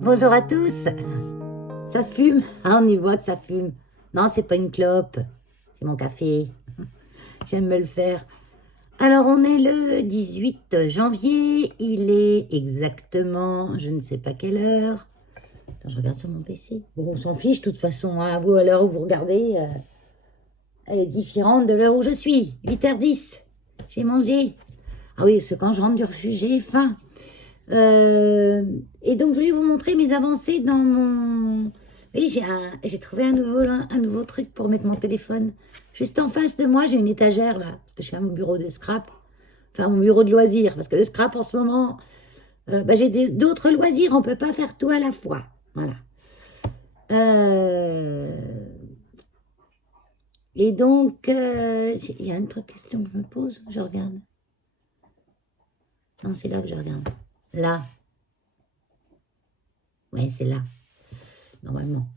Bonjour à tous. Ça fume. Ah, on y voit que ça fume. Non, c'est pas une clope. C'est mon café. J'aime me le faire. Alors, on est le 18 janvier. Il est exactement, je ne sais pas quelle heure. Attends, je regarde sur mon PC. Bon, on s'en fiche, de toute façon. Hein. Vous, à l'heure où vous regardez, elle est différente de l'heure où je suis. 8h10. J'ai mangé. Ah oui, c'est quand je rentre du refuge, j'ai faim. Et donc, je voulais vous montrer mes avancées dans mon... Oui, j'ai trouvé un nouveau truc pour mettre mon téléphone. Juste en face de moi, j'ai une étagère, là, parce que je suis à mon bureau de scrap. Enfin, mon bureau de loisirs, parce que le scrap, en ce moment, j'ai d'autres loisirs, on peut pas faire tout à la fois. Voilà. Euh, Et donc, il y a une autre question que je me pose, je regarde. Non, c'est là que je regarde. Là. Ouais, c'est là. Normalement.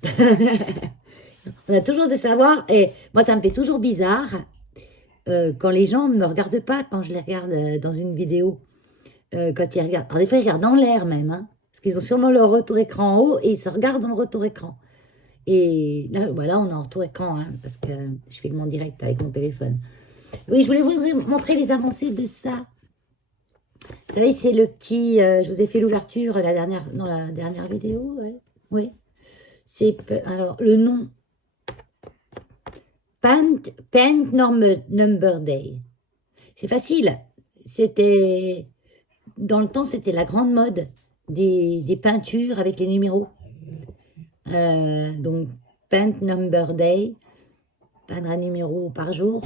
On a toujours de savoir, et moi ça me fait toujours bizarre quand les gens ne me regardent pas quand je les regarde dans une vidéo. Quand ils regardent, alors des fois ils regardent dans l'air même, hein, parce qu'ils ont sûrement leur retour écran en haut et ils se regardent dans le retour écran. Et là, voilà, on est en retour écran, hein, parce que je fais mon direct avec mon téléphone. Oui, je voulais vous montrer les avancées de ça. Vous savez, c'est le petit, je vous ai fait l'ouverture dans la dernière vidéo, ouais. Oui. Alors, le nom. Paint Number Day. C'est facile. C'était dans le temps, c'était la grande mode des peintures avec les numéros. Donc, Paint Number Day, peindre un numéro par jour.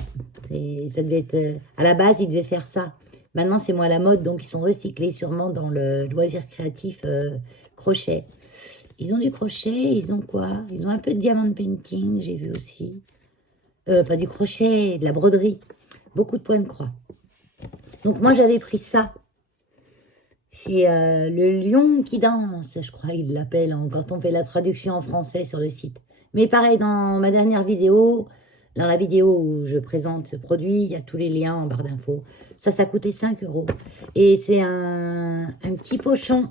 Ça devait être, à la base, ils devaient faire ça. Maintenant, c'est moins la mode, donc ils sont recyclés sûrement dans le loisir créatif crochet. Ils ont du crochet, ils ont quoi? Ils ont un peu de diamond painting, j'ai vu aussi. Pas du crochet, de la broderie. Beaucoup de points de croix. Donc moi j'avais pris ça. C'est le lion qui danse, je crois qu'ils l'appellent quand on fait la traduction en français sur le site. Mais pareil, dans ma dernière vidéo, dans la vidéo où je présente ce produit, il y a tous les liens en barre d'infos. Ça coûtait 5 €. Et c'est un petit pochon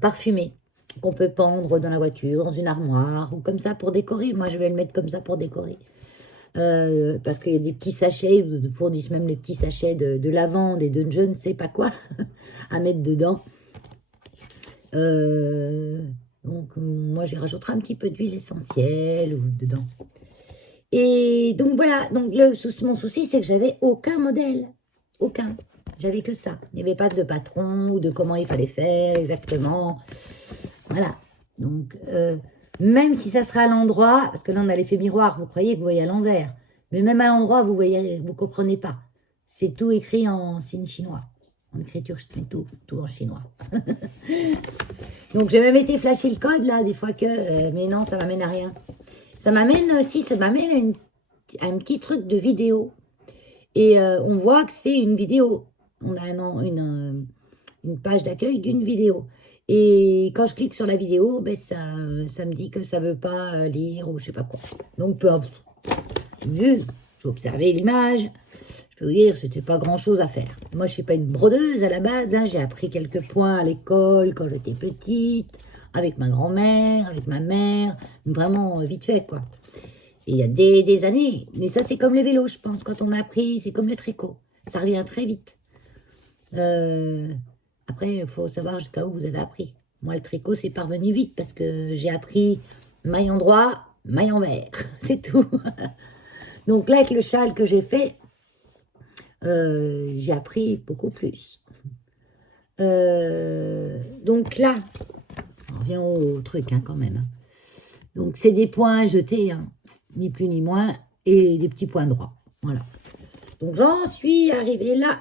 parfumé qu'on peut pendre dans la voiture, dans une armoire ou comme ça pour décorer. Moi je vais le mettre comme ça pour décorer. Parce qu'il y a des petits sachets, ils fournissent même les petits sachets de lavande et de je ne sais pas quoi à mettre dedans. Donc moi j'y rajouterai un petit peu d'huile essentielle ou dedans. Et donc voilà, donc mon souci c'est que j'avais aucun modèle, aucun. J'avais que ça. Il n'y avait pas de patron ou de comment il fallait faire exactement. Voilà. Donc même si ça sera à l'endroit, parce que là on a l'effet miroir, vous croyez que vous voyez à l'envers, mais même à l'endroit vous voyez, vous comprenez pas. C'est tout écrit en signe chinois, en écriture, je mets tout en chinois. Donc j'ai même été flasher le code là, des fois que, mais non, ça m'amène à rien. Ça m'amène à un petit truc de vidéo. Et on voit que c'est une vidéo. On a une page d'accueil d'une vidéo. Et quand je clique sur la vidéo, ben ça me dit que ça ne veut pas lire ou je sais pas quoi. Donc, peu importe. Vu, j'ai observé l'image. Je peux vous dire, c'était pas grand-chose à faire. Moi, je ne suis pas une brodeuse à la base. Hein. J'ai appris quelques points à l'école quand j'étais petite, avec ma grand-mère, avec ma mère. Vraiment vite fait, quoi. Et il y a des années. Mais ça, c'est comme le vélo, je pense. Quand on a appris, c'est comme le tricot. Ça revient très vite. Après, il faut savoir jusqu'à où vous avez appris. Moi, le tricot, c'est parvenu vite parce que j'ai appris maillon droit, maillon vert. C'est tout. Donc là, avec le châle que j'ai fait, j'ai appris beaucoup plus. Donc là, on revient au truc hein, quand même. Donc c'est des points jetés, hein, ni plus ni moins, et des petits points droits. Voilà. Donc j'en suis arrivée là.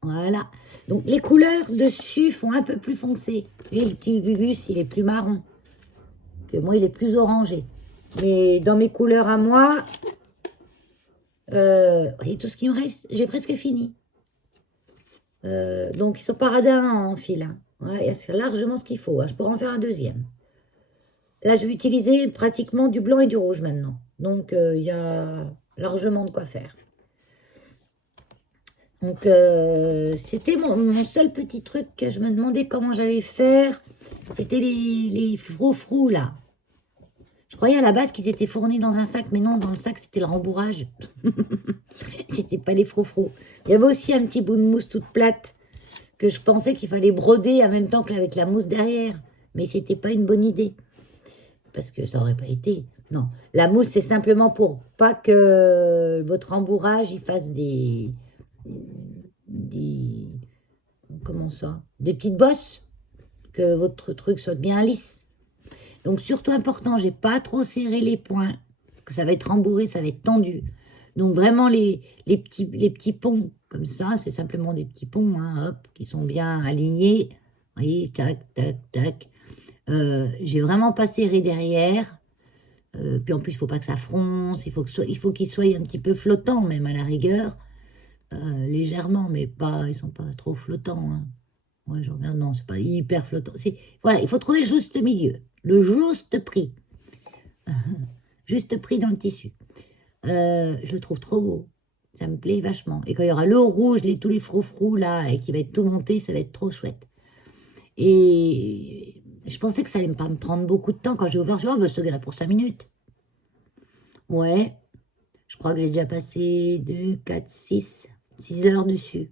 Voilà. Donc les couleurs dessus font un peu plus foncé. Et le petit Gugus, il est plus marron. Que moi, il est plus orangé. Mais dans mes couleurs à moi, voyez tout ce qui me reste, j'ai presque fini. Donc ils sont paradins en fil. Hein. Ouais, c'est largement ce qu'il faut. Hein. Je pourrais en faire un deuxième. Là, je vais utiliser pratiquement du blanc et du rouge maintenant. Donc il y a largement de quoi faire. Donc, c'était mon seul petit truc que je me demandais comment j'allais faire. C'était les froufrous, là. Je croyais à la base qu'ils étaient fournis dans un sac, mais non, dans le sac, c'était le rembourrage. C'était pas les froufrous. Il y avait aussi un petit bout de mousse toute plate que je pensais qu'il fallait broder en même temps qu'avec la mousse derrière. Mais c'était pas une bonne idée. Parce que ça aurait pas été. Non. La mousse, c'est simplement pour pas que votre rembourrage, il fasse des, comment ça? Des petites bosses. Que votre truc soit bien lisse. Donc, surtout important, j'ai pas trop serré les points. Parce que ça va être rembourré, ça va être tendu. Donc, vraiment, les petits ponts, comme ça, c'est simplement des petits ponts, hein, hop, qui sont bien alignés. Vous voyez, tac, tac, tac. J'ai vraiment pas serré derrière. Puis en plus, il ne faut pas que ça fronce. Il faut qu'il soit un petit peu flottant, même à la rigueur. Légèrement, mais pas, ils sont pas trop flottants. Hein. Ouais, je regarde, non, c'est pas hyper flottant. Voilà, il faut trouver le juste milieu, le juste prix. Juste prix dans le tissu. Je le trouve trop beau. Ça me plaît vachement. Et quand il y aura le rouge, tous les froufrous là, et qui va être tout monté, ça va être trop chouette. Et je pensais que ça allait pas me prendre beaucoup de temps. Quand j'ai ouvert, je me suis dit, oh, ben, là pour 5 minutes. Ouais, je crois que j'ai déjà passé 2, 4, 6 heures dessus.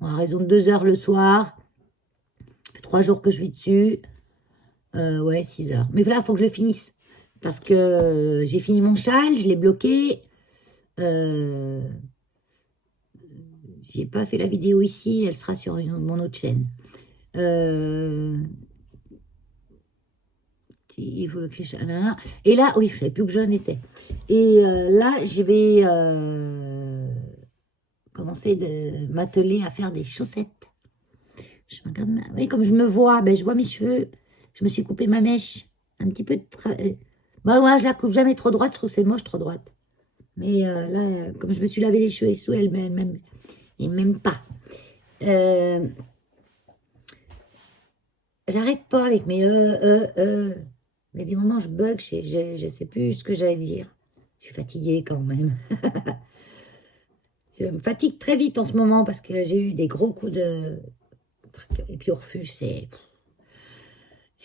Bon, à raison de 2 heures le soir. Ça fait 3 jours que je suis dessus. Ouais, 6 heures. Mais là, il faut que je le finisse. Parce que j'ai fini mon châle, je l'ai bloqué. J'ai pas fait la vidéo ici, elle sera sur mon autre chaîne. Il faut que et là, oui, je ne savais plus que j'en étais. Et là, je vais commencer de m'atteler à faire des chaussettes. Je me regarde, oui, comme je me vois, ben, je vois mes cheveux. Je me suis coupé ma mèche. Un petit peu de... Bon, moi, je la coupe jamais trop droite. Je trouve que c'est moche trop droite. Mais là, comme je me suis lavé les cheveux et tout, elle m'aime pas. J'arrête pas avec mes Il y a des moments, je bug, je ne sais plus ce que j'allais dire. Je suis fatiguée quand même. Je me fatigue très vite en ce moment parce que j'ai eu des gros coups de... Et puis au refuge, c'est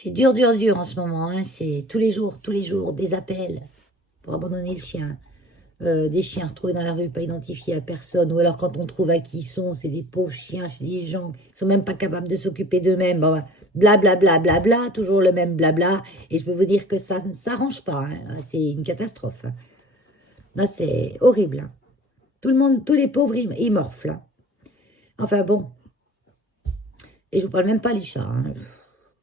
dur, dur, dur en ce moment. Hein. C'est tous les jours, des appels pour abandonner le chien. Des chiens retrouvés dans la rue, pas identifiés à personne. Ou alors quand on trouve à qui ils sont, c'est des pauvres chiens chez des gens qui ne sont même pas capables de s'occuper d'eux-mêmes. Bon, blablabla, bla, bla, bla, toujours le même blabla. Et je peux vous dire que ça ne s'arrange pas. Hein. C'est une catastrophe. Là, c'est horrible. Hein. Tout le monde, tous les pauvres, ils morflent. Hein. Enfin bon. Et je vous parle même pas les chats. Hein.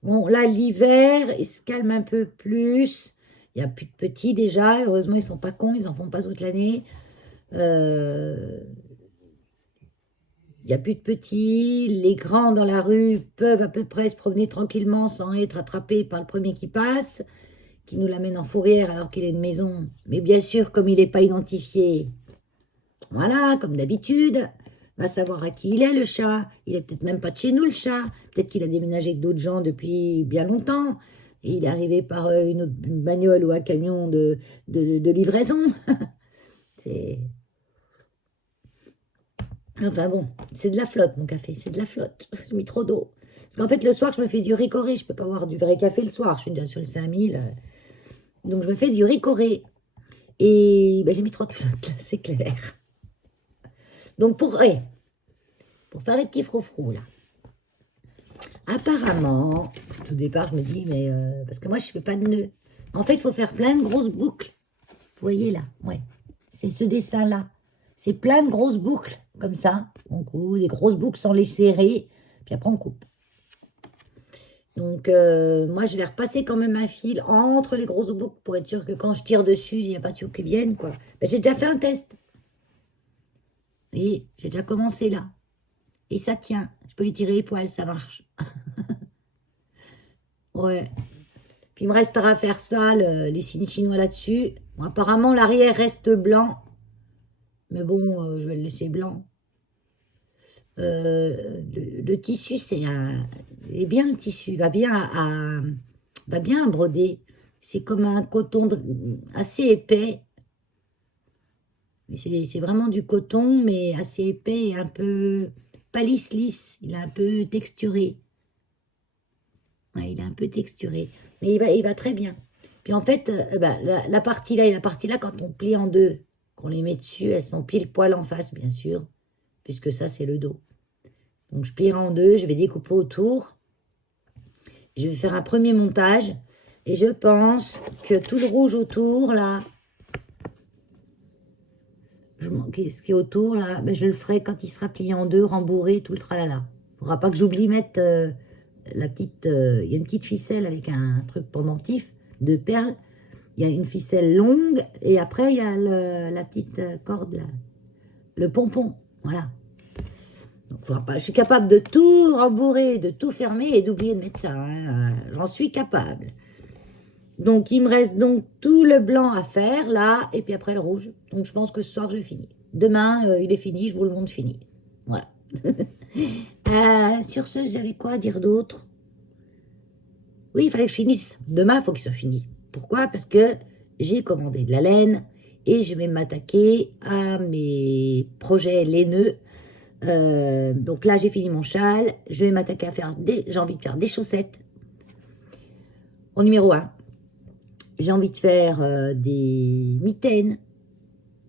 Bon, là, l'hiver, il se calme un peu plus. Il n'y a plus de petits déjà. Heureusement, ils ne sont pas cons. Ils n'en font pas toute l'année. Il n'y a plus de petits. Les grands dans la rue peuvent à peu près se promener tranquillement sans être attrapés par le premier qui passe, qui nous l'amène en fourrière alors qu'il est une maison. Mais bien sûr, comme il n'est pas identifié, voilà, comme d'habitude, va savoir à qui il est le chat. Il est peut-être même pas de chez nous le chat. Peut-être qu'il a déménagé avec d'autres gens depuis bien longtemps. Et il est arrivé par une bagnole ou un camion de livraison. C'est... Enfin bon, c'est de la flotte mon café, c'est de la flotte. J'ai mis trop d'eau. Parce qu'en fait, le soir, je me fais du ricoré. Je ne peux pas boire du vrai café le soir. Je suis déjà sur le 5000. Donc, je me fais du ricoré. Et ben, j'ai mis trop de flotte, là, c'est clair. Donc, pour faire les petits froufrous, là. Apparemment, au départ, je me dis, mais... parce que moi, je ne fais pas de nœuds. En fait, il faut faire plein de grosses boucles. Vous voyez, là, ouais. C'est ce dessin-là. C'est plein de grosses boucles, comme ça. On coupe, des grosses boucles sans les serrer. Puis après, on coupe. Donc, moi, je vais repasser quand même un fil entre les grosses boucles pour être sûr que quand je tire dessus, il n'y a pas de tuyaux qui viennent, quoi. Ben, j'ai déjà fait un test. Vous voyez, j'ai déjà commencé là. Et ça tient. Je peux lui tirer les poils, ça marche. Ouais. Puis il me restera à faire ça, les signes chinois là-dessus. Bon, apparemment, l'arrière reste blanc. Mais bon, je vais le laisser blanc. Le tissu, il est bien le tissu, va bien à broder. C'est comme un coton assez épais. C'est vraiment du coton, mais assez épais et un peu, pas lisse. Il est un peu texturé. Ouais, il est un peu texturé. Mais il va très bien. Puis en fait, la partie là et la partie là, quand on plie en deux, qu'on les met dessus, elles sont pile poil en face, bien sûr, puisque ça, c'est le dos. Donc je plierai en deux, je vais découper autour. Je vais faire un premier montage. Et je pense que tout le rouge autour, là, ce qui est autour, là, ben, je le ferai quand il sera plié en deux, rembourré, tout le tralala. Il ne faudra pas que j'oublie mettre la petite... Il y a une petite ficelle avec un truc pendentif de perles. Il y a une ficelle longue et après, il y a la petite corde, là, le pompon. Voilà. Donc, faudra pas, je suis capable de tout rembourrer, de tout fermer et d'oublier de mettre ça. Hein. J'en suis capable. Donc, il me reste donc tout le blanc à faire, là, et puis après le rouge. Donc, je pense que ce soir, je finis. Demain, il est fini, je vous le montre fini. Voilà. Sur ce, j'avais quoi à dire d'autre? Oui, il fallait que je finisse. Demain, il faut qu'il soit fini. Pourquoi? Parce que j'ai commandé de la laine et je vais m'attaquer à mes projets laineux. Donc là, j'ai fini mon châle. Je vais m'attaquer à faire j'ai envie de faire des chaussettes. Au numéro 1. J'ai envie de faire des mitaines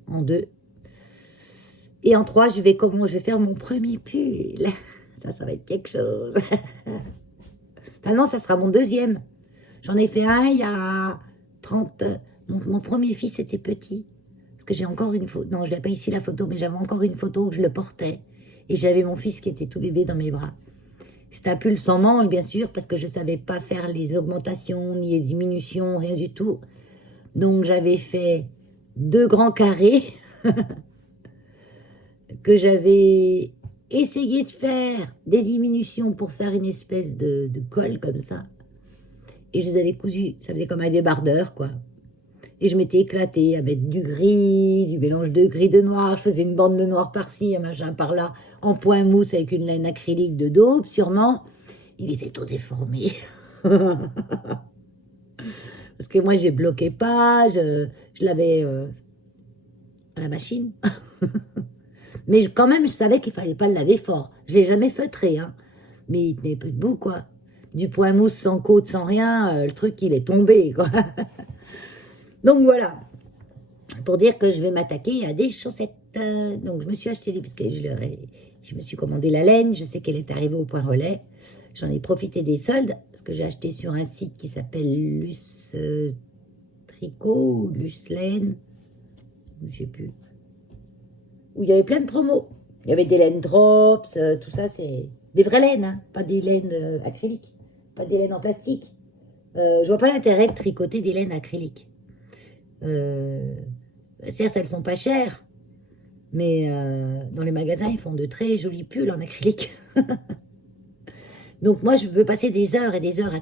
en 2. Et en 3, je vais faire mon premier pull. Ça va être quelque chose. Enfin non, ça sera mon deuxième. J'en ai fait un il y a 30. Mon premier fils était petit. Parce que j'ai encore une photo. Non, je n'ai pas ici la photo, mais j'avais encore une photo où je le portais. Et j'avais mon fils qui était tout bébé dans mes bras. C'est un pull sans manche, bien sûr, parce que je ne savais pas faire les augmentations, ni les diminutions, rien du tout. Donc, j'avais fait 2 grands carrés que j'avais essayé de faire des diminutions pour faire une espèce de col comme ça. Et je les avais cousus. Ça faisait comme un débardeur, quoi. Et je m'étais éclatée à mettre du gris, du mélange de gris, de noir. Je faisais une bande de noir par-ci, un machin par-là, en point mousse avec une laine acrylique de daube, sûrement. Il était tout déformé. Parce que moi, j'ai bloqué pas, je l'avais à la machine. Mais quand même, je savais qu'il fallait pas le laver fort. Je l'ai jamais feutré, hein. Mais il tenait plus debout, quoi. Du point mousse sans côte, sans rien, le truc, il est tombé, quoi. Donc voilà, pour dire que je vais m'attaquer à des chaussettes. Donc je me suis acheté parce que je me suis commandé la laine, je sais qu'elle est arrivée au point relais. J'en ai profité des soldes, parce que j'ai acheté sur un site qui s'appelle Luce Tricot ou Luce Laine, je sais plus. Où il y avait plein de promos. Il y avait des laines drops, tout ça, c'est des vraies laines, hein, pas des laines acryliques, pas des laines en plastique. Je vois pas l'intérêt de tricoter des laines acryliques. Certes, elles sont pas chères, mais dans les magasins, ils font de très jolis pulls en acrylique. Donc moi, je veux passer des heures et des heures à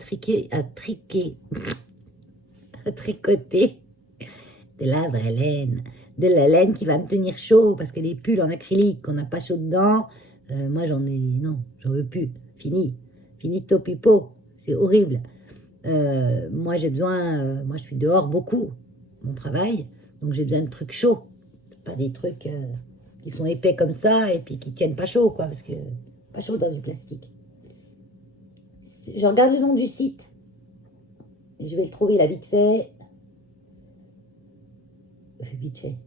à tricoter de la vraie laine. De la laine qui va me tenir chaud, parce que les pulls en acrylique, qu'on n'a pas chaud dedans, moi non, j'en veux plus. Fini. Finito pipo. C'est horrible. Moi, j'ai besoin, moi je suis dehors beaucoup, mon travail, donc j'ai besoin de trucs chauds, pas des trucs qui sont épais comme ça et puis qui tiennent pas chaud, quoi, parce que pas chaud dans du plastique. Je regarde le nom du site, et je vais le trouver là vite fait. Vite fait.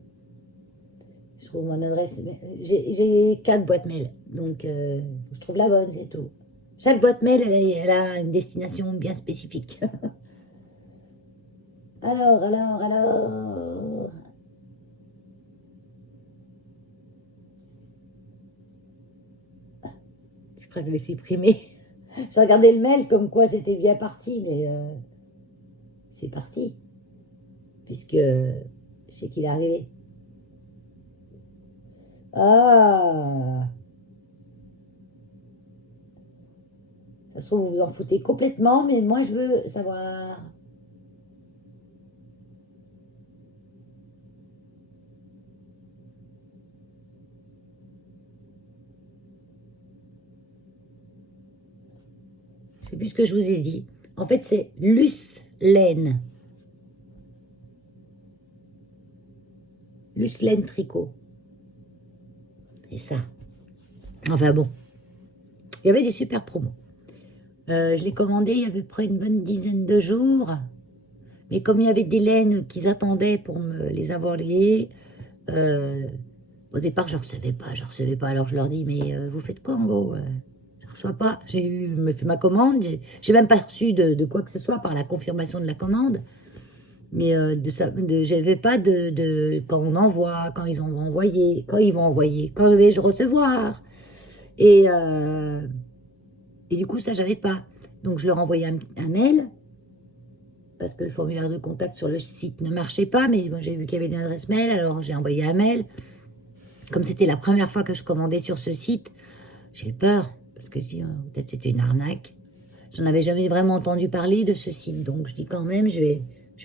Je trouve mon adresse, j'ai 4 boîtes mail, donc je trouve la bonne, c'est tout. Chaque boîte mail, elle a une destination bien spécifique. Alors. Je crois que je l'ai supprimé. J'ai regardé le mail comme quoi c'était bien parti, mais c'est parti. Puisque je sais qu'il est arrivé. Ah, ça se trouve, vous vous en foutez complètement, mais moi, je veux savoir. Je sais plus ce que je vous ai dit. En fait, c'est Luce Laine. plus laine tricot. Et ça. Enfin bon. Il y avait des super promos. Je l'ai commandé il y a à peu près une bonne dizaine de jours. Mais comme il y avait des laines qu'ils attendaient pour me les envoyer, au départ, je ne recevais pas. Alors je leur dis, mais vous faites quoi en gros je ne reçois pas. J'ai fait ma commande. J'ai même pas reçu de quoi que ce soit par la confirmation de la commande. Mais j'avais pas quand on envoie, quand ils vont envoyer, quand vais-je recevoir. Et du coup, ça, j'avais pas. Donc, je leur envoyais un mail, parce que le formulaire de contact sur le site ne marchait pas, mais bon, j'ai vu qu'il y avait une adresse mail, alors j'ai envoyé un mail. Comme c'était la première fois que je commandais sur ce site, j'ai eu peur, parce que je dis, peut-être c'était une arnaque. J'en avais jamais vraiment entendu parler de ce site, donc je dis quand même, je vais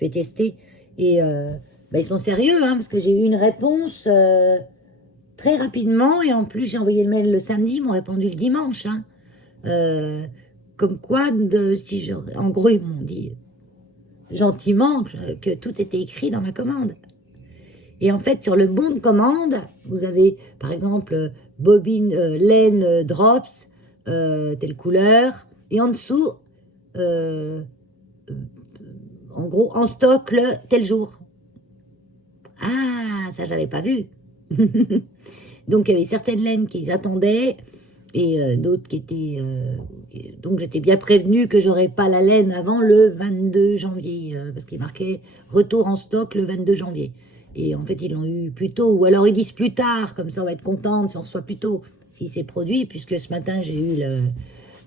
tester. Et ils sont sérieux, hein, parce que j'ai eu une réponse très rapidement, et en plus j'ai envoyé le mail le samedi, ils m'ont répondu le dimanche. Hein. Comme quoi, en gros, ils m'ont dit gentiment que tout était écrit dans ma commande. Et en fait, sur le bon de commande, vous avez, par exemple, bobine, laine, drops, telle couleur, et en dessous, en gros, en stock le tel jour. Ah, ça, j'avais pas vu. Donc, il y avait certaines laines qu'ils attendaient, et d'autres qui étaient... donc, j'étais bien prévenue que j'aurais pas la laine avant le 22 janvier, parce qu'il marquait retour en stock le 22 janvier. Et en fait, ils l'ont eu plus tôt, ou alors ils disent plus tard, comme ça on va être contente si on reçoit plus tôt, si c'est produit, puisque ce matin j'ai eu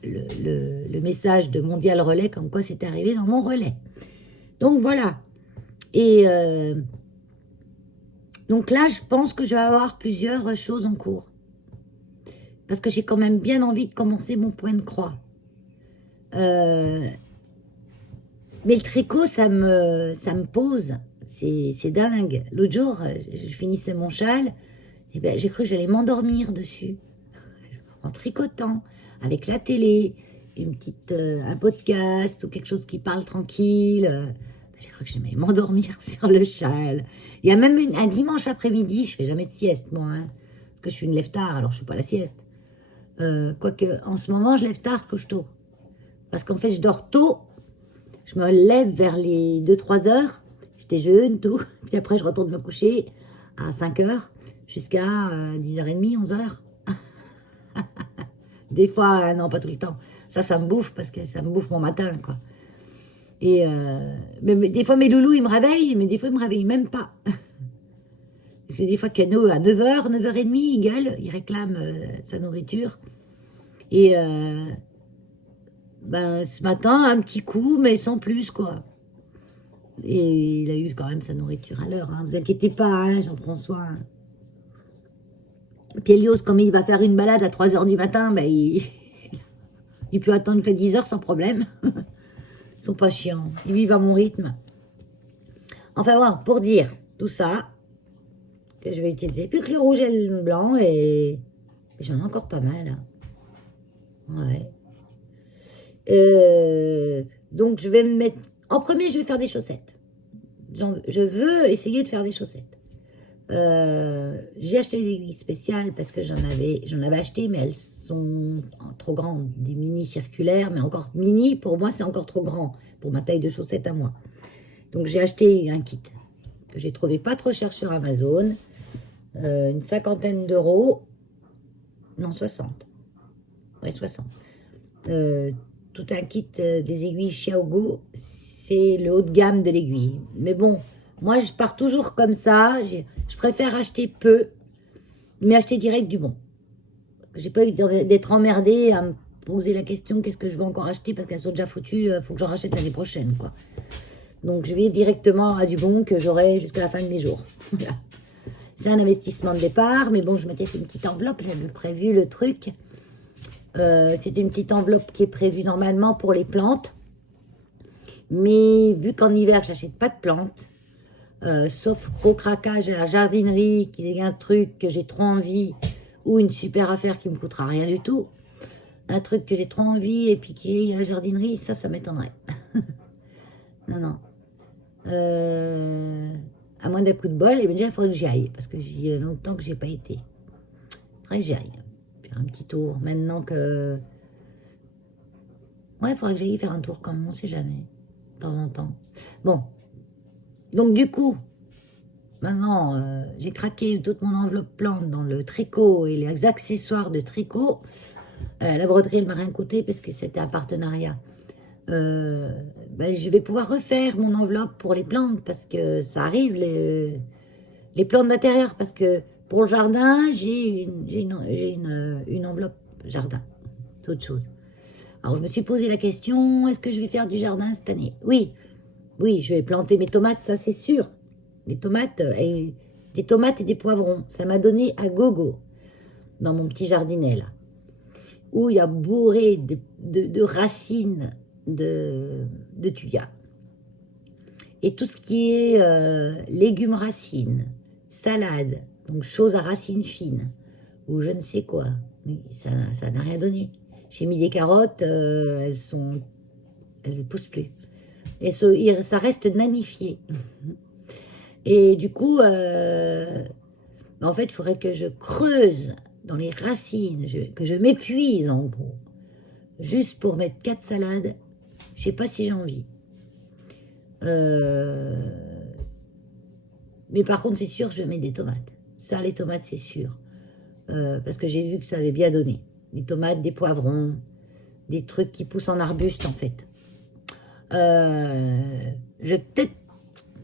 le message de Mondial Relais, comme quoi c'était arrivé dans mon relais. Donc voilà. Et donc là, je pense que je vais avoir plusieurs choses en cours. Parce que j'ai quand même bien envie de commencer mon point de croix. Mais le tricot, ça me pose. C'est dingue. L'autre jour, je finissais mon châle, et ben, j'ai cru que j'allais m'endormir dessus. En tricotant, avec la télé, un podcast ou quelque chose qui parle tranquille. J'ai cru que j'allais m'endormir sur le châle. Il y a même un dimanche après-midi, je fais jamais de sieste, moi. Hein, parce que je suis une lève-tard, alors je ne fais pas la sieste. Quoique, en ce moment, je lève tard, couche tôt. Parce qu'en fait, je dors tôt. Je me lève vers les 2-3 heures. J'étais jeune, tout. Puis après, je retourne me coucher à 5 heures jusqu'à 10h30, 11h. Des fois, non, pas tout le temps. Ça me bouffe parce que ça me bouffe mon matin, quoi. Et mais des fois, mes loulous, ils me réveillent, mais des fois, ils me réveillent même pas. C'est des fois qu'à 9h, 9h30, il gueule, il réclame sa nourriture. Et ce matin, un petit coup, mais sans plus, quoi. Et il a eu quand même sa nourriture à l'heure. Hein. Vous inquiétez pas, hein, j'en prends soin. Puis Elios, comme il va faire une balade à 3h du matin, il peut attendre que 10h sans problème. Ils sont pas chiants. Ils vivent à mon rythme. Enfin, bon, pour dire tout ça, que je vais utiliser. Plus que le rouge et le blanc, et j'en ai encore pas mal. Hein. Ouais. Donc, je vais me mettre... En premier, je vais faire des chaussettes. Je veux essayer de faire des chaussettes. J'ai acheté des aiguilles spéciales parce que j'en avais acheté, mais elles sont trop grandes. Des mini circulaires, mais encore mini, pour moi, c'est encore trop grand pour ma taille de chaussettes à moi. Donc, j'ai acheté un kit que j'ai trouvé pas trop cher sur Amazon. Une 50aine d'euros. Non, 60. Ouais, 60. Tout un kit des aiguilles Xiaogu, c'est le haut de gamme de l'aiguille. Mais bon, moi je pars toujours comme ça, je préfère acheter peu, mais acheter direct du bon. J'ai pas eu d'être emmerdée à me poser la question qu'est-ce que je vais encore acheter parce qu'elles sont déjà foutues, il faut que j'en rachète l'année prochaine, quoi. Donc je vais directement à du bon que j'aurai jusqu'à la fin de mes jours. Voilà. C'est un investissement de départ, mais bon, je m'étais fait une petite enveloppe, j'avais prévu le truc. C'est une petite enveloppe qui est prévue normalement pour les plantes. Mais vu qu'en hiver, j'achète pas de plantes, sauf gros craquage à la jardinerie, qui est un truc que j'ai trop envie, ou une super affaire qui me coûtera rien du tout. Un truc que j'ai trop envie et puis qui est à la jardinerie, ça m'étonnerait. Non, non. à moins d'un coup de bol, et bien déjà, il faudrait que j'y aille, parce que j'y ai longtemps que j'ai pas été. Il faudrait que j'y aille, faire un petit tour, maintenant que... Ouais, il faudrait que j'aille faire un tour, comme on sait jamais, de temps en temps. Bon, donc du coup, maintenant, j'ai craqué toute mon enveloppe plante dans le tricot et les accessoires de tricot. La broderie, elle m'a rien coûté, parce que c'était un partenariat. Ben, je vais pouvoir refaire mon enveloppe pour les plantes, parce que ça arrive, les plantes d'intérieur, parce que pour le jardin, j'ai une enveloppe jardin. C'est autre chose. Alors, je me suis posé la question, est-ce que je vais faire du jardin cette année? Oui, oui, je vais planter mes tomates, ça c'est sûr. Des tomates, des tomates et des poivrons. Ça m'a donné à gogo dans mon petit jardinet, là, où il y a bourré de racines de thuya. Et tout ce qui est légumes racines, salade, donc choses à racines fines, ou je ne sais quoi. Mais ça n'a rien donné. J'ai mis des carottes, elles ne poussent plus. Et ça reste nanifié. Et du coup, en fait, il faudrait que je creuse dans les racines, que je m'épuise en gros, juste pour mettre 4 salades. Je ne sais pas si j'ai envie. Mais par contre, c'est sûr, je mets des tomates. Ça, les tomates, c'est sûr. Parce que j'ai vu que ça avait bien donné. Des tomates, des poivrons, des trucs qui poussent en arbuste, en fait. Je vais peut-être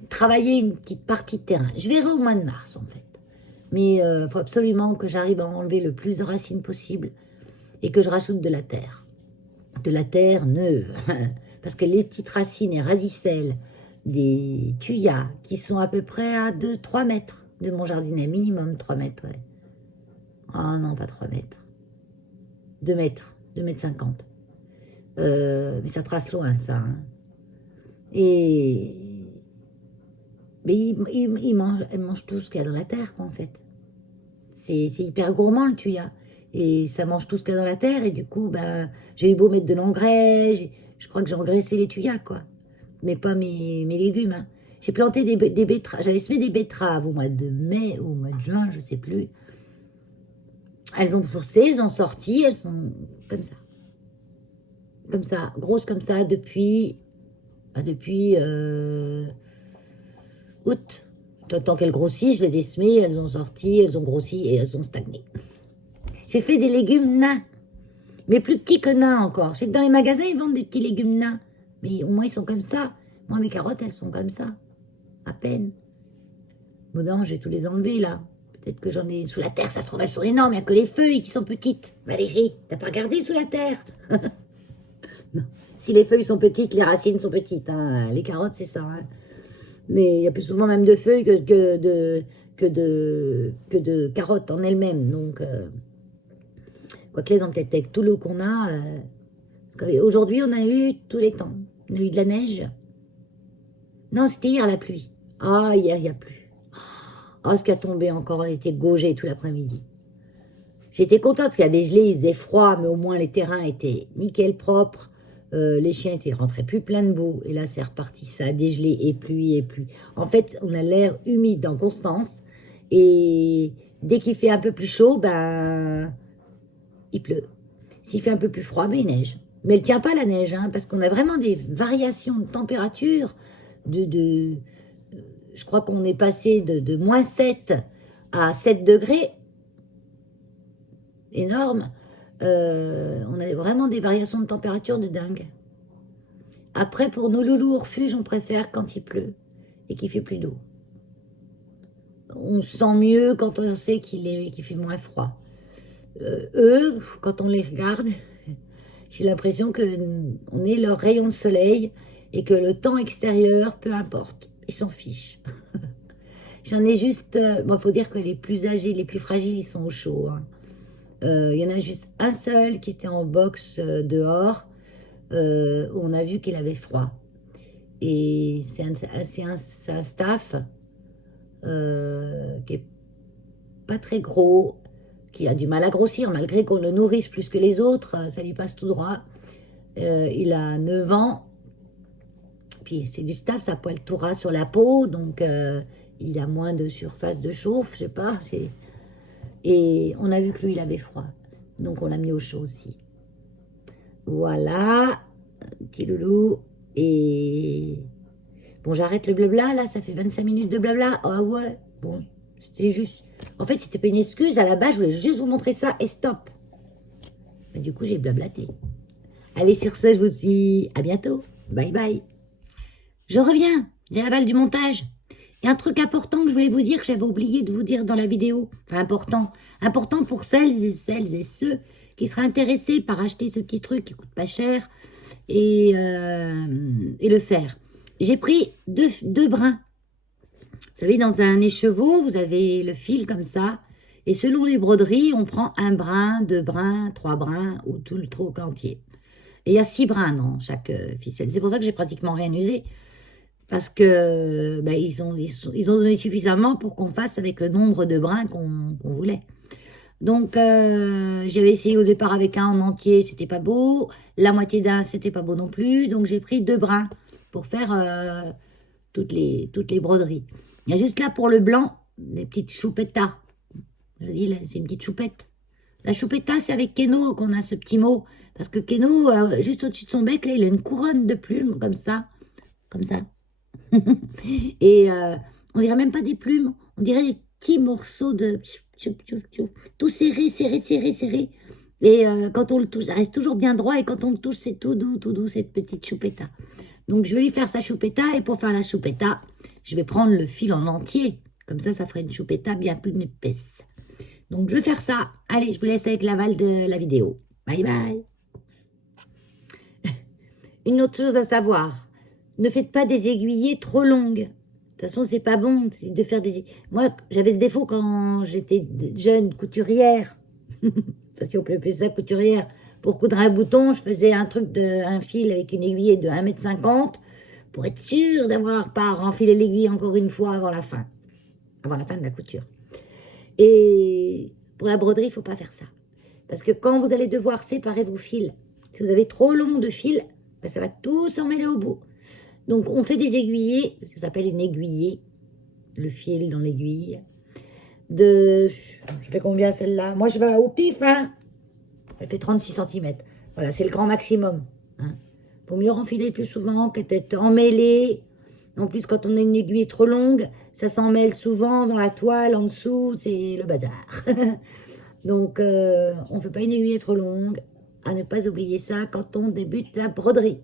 travailler une petite partie de terrain. Je verrai au mois de mars, en fait. Mais il faut absolument que j'arrive à enlever le plus de racines possible et que je rajoute de la terre. De la terre neuve. Parce que les petites racines et radicelles des thuyas qui sont à peu près à 2-3 mètres de mon jardinet, minimum 3 mètres, ouais. Oh non, pas 3 mètres. 2 mètres, 2 mètres 50. Mais ça trace loin, ça. Hein. Mais elle mange tout ce qu'il y a dans la terre, quoi, en fait. C'est hyper gourmand, le thuya. Et ça mange tout ce qu'il y a dans la terre, et du coup, ben, j'ai eu beau mettre de l'engrais, je crois que j'ai engraissé les thuyas, quoi. Mais pas mes légumes, hein. J'ai planté des betteraves, j'avais semé des betteraves au mois de mai ou au mois de juin, je sais plus. Elles ont poussé, elles ont sorti, elles sont comme ça. Comme ça, grosses comme ça, depuis août. Tant qu'elles grossissent, je les ai semées, elles ont sorti, elles ont grossi et elles ont stagné. J'ai fait des légumes nains, mais plus petits que nains encore. Je sais que dans les magasins, ils vendent des petits légumes nains, mais au moins ils sont comme ça. Moi, mes carottes, elles sont comme ça, à peine. Bon, non, je vais tous les enlever, là. Peut-être que j'en ai sous la terre, ça se trouve, elles sont énormes, il n'y a que les feuilles qui sont petites. Valérie, t'as pas regardé sous la terre? Non. Si les feuilles sont petites, les racines sont petites. Hein. Les carottes, c'est ça. Hein. Mais il y a plus souvent même de feuilles que de carottes en elles-mêmes. Donc, quoique les peut-être avec tout l'eau qu'on a. Aujourd'hui, on a eu tous les temps. On a eu de la neige. Non, c'était hier la pluie. Ah, hier, il n'y a plus. Ah, ce qui a tombé encore, on était gaugé tout l'après-midi. J'étais contente parce qu'il y avait gelé, il faisait froid, mais au moins les terrains étaient nickel propres. Les chiens étaient rentrés plus plein de boue. Et là, c'est reparti, ça a dégelé et pluie et pluie. En fait, on a l'air humide en constance. Et dès qu'il fait un peu plus chaud, ben, il pleut. S'il fait un peu plus froid, ben, il neige. Mais elle ne tient pas la neige, hein, parce qu'on a vraiment des variations de température. Je crois qu'on est passé de moins 7 à 7 degrés. Énorme. On a vraiment des variations de température de dingue. Après, pour nos loulous au refuge, on préfère quand il pleut et qu'il fait plus d'eau. On se sent mieux quand on sait qu'il fait moins froid. Eux, quand on les regarde, j'ai l'impression qu'on est leur rayon de soleil et que le temps extérieur, peu importe, ils s'en fichent. J'en ai juste... Bon, faut dire que les plus âgés, les plus fragiles, ils sont au chaud. Hein. Il y en a juste un seul qui était en boxe dehors, où on a vu qu'il avait froid. Et c'est un staff qui est pas très gros, qui a du mal à grossir, malgré qu'on le nourrisse plus que les autres, ça lui passe tout droit. Il a 9 ans, puis c'est du staff, ça poil tout ras sur la peau, donc il a moins de surface de chauffe, je sais pas. Et on a vu que lui, il avait froid. Donc, on l'a mis au chaud aussi. Voilà, petit loulou. Et bon, j'arrête le blabla, là, ça fait 25 minutes de blabla. Ah ouais, bon, c'était juste... En fait, c'était pas une excuse, à la base, je voulais juste vous montrer ça et stop. Mais du coup, j'ai blablaté. Allez, sur ce, je vous dis à bientôt. Bye bye. Je reviens, j'ai l'aval du montage. Il y a un truc important que je voulais vous dire, que j'avais oublié de vous dire dans la vidéo. Enfin, important. Important pour celles et ceux qui seraient intéressés par acheter ce petit truc qui coûte pas cher et le faire. J'ai pris deux brins. Vous savez, dans un écheveau, vous avez le fil comme ça. Et selon les broderies, on prend un brin, 2 brins, 3 brins ou tout le troc entier. Et il y a 6 brins dans chaque ficelle. C'est pour ça que j'ai pratiquement rien usé. Parce que ben, ils ont donné suffisamment pour qu'on fasse avec le nombre de brins qu'on voulait. Donc, j'avais essayé au départ avec un en entier, c'était pas beau. La moitié d'un, c'était pas beau non plus. Donc, j'ai pris 2 brins pour faire toutes les broderies. Il y a juste là pour le blanc, les petites choupetas. Je dis, là, c'est une petite choupette. La choupetta, c'est avec Keno qu'on a ce petit mot. Parce que Keno, juste au-dessus de son bec, là, il a une couronne de plumes, comme ça. Comme ça. Et on dirait même pas des plumes, on dirait des petits morceaux de... Tout serré, serré, serré, serré. Et quand on le touche, ça reste toujours bien droit. Et quand on le touche, c'est tout doux, cette petite choupetta. Donc, je vais lui faire sa choupetta. Et pour faire la choupetta, je vais prendre le fil en entier. Comme ça ferait une choupetta bien plus épaisse. Donc, je vais faire ça. Allez, je vous laisse avec l'aval de la vidéo. Bye bye. Une autre chose à savoir, ne faites pas des aiguillés trop longues. De toute façon, c'est pas bon de faire des... Moi, j'avais ce défaut quand j'étais jeune couturière. Enfin, si on peut appeler ça couturière. Pour coudre un bouton, je faisais un fil avec une aiguille de 1,50 m pour être sûre d'avoir pas renfilé l'aiguille encore une fois avant la fin. Avant la fin de la couture. Et pour la broderie, il ne faut pas faire ça. Parce que quand vous allez devoir séparer vos fils, si vous avez trop long de fil, ben ça va tout s'en mêler au bout. Donc, on fait des aiguillés, ça s'appelle une aiguillée, le fil dans l'aiguille. Je fais combien celle-là? Moi, je vais au pif, hein. Elle fait 36 cm. Voilà, c'est le grand maximum. Hein. Faut mieux renfiler plus souvent que d'être emmêlé. En plus, quand on a une aiguille trop longue, ça s'emmêle souvent dans la toile, en dessous, c'est le bazar. Donc, on ne fait pas une aiguille trop longue. À ne pas oublier ça quand on débute la broderie.